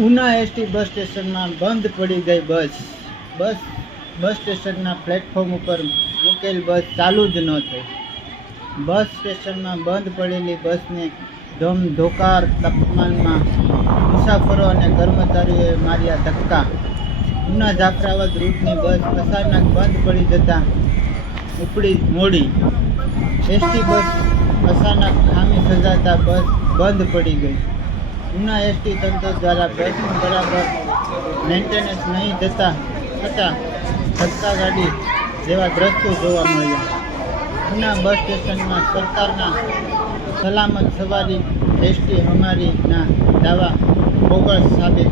Una ST bus સ્ટેશનમાં બંધ પડી ગઈ બસ. બસ બસ સ્ટેશનના પ્લેટફોર્મ ઉપર મૂકેલ બસ ચાલુ જ ન થઈ. બસ સ્ટેશનમાં બંધ પડેલી બસને ધોકાર તાપમાનમાં મુસાફરો અને કર્મચારીઓએ માર્યા ધક્કા. ઉના જાફરાબાદ રૂટની બસ અચાનક બંધ પડી જતાં ઉપડી મોડી. એસટી બસ અચાનક ખામી સજાતા બસ બંધ પડી ગઈ. ઉના એસટી તંત્ર દ્વારા બસનું બરાબર મેન્ટેનન્સ નહીં થતા થતાં ધક્કા ગાડી જેવા દ્રશ્યો જોવા મળ્યા. ઉના બસ સ્ટેશનમાં સરકારના સલામત સવારી એસટી અમારીના દાવા બોગસ સાબિત